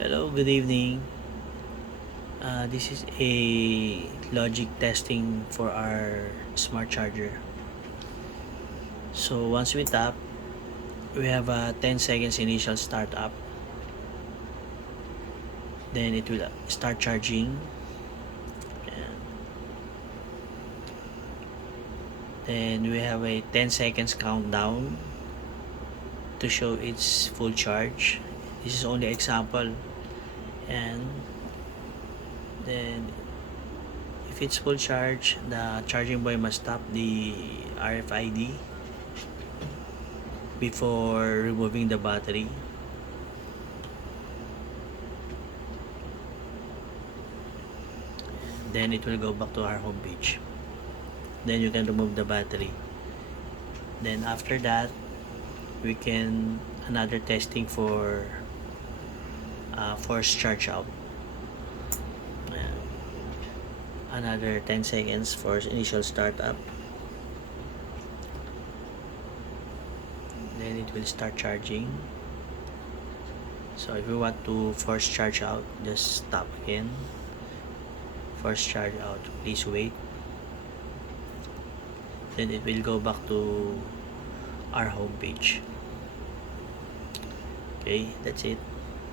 Hello, good evening. This is a logic testing for our smart charger. So once we tap, we have a 10 seconds initial startup. Then it will start charging. And then we have a 10 seconds countdown to show its full charge. This is only example. And then if it's full charge, the charging boy must tap the RFID before removing the battery. Then it will go back to our home page. Then you can remove the battery. Then after that, we can another testing for force charge out. Another 10 seconds for initial startup. Then it will start charging. So if you want to force charge out, just stop again. Force charge out, please wait. Then it will go back to our home page. Okay, that's it.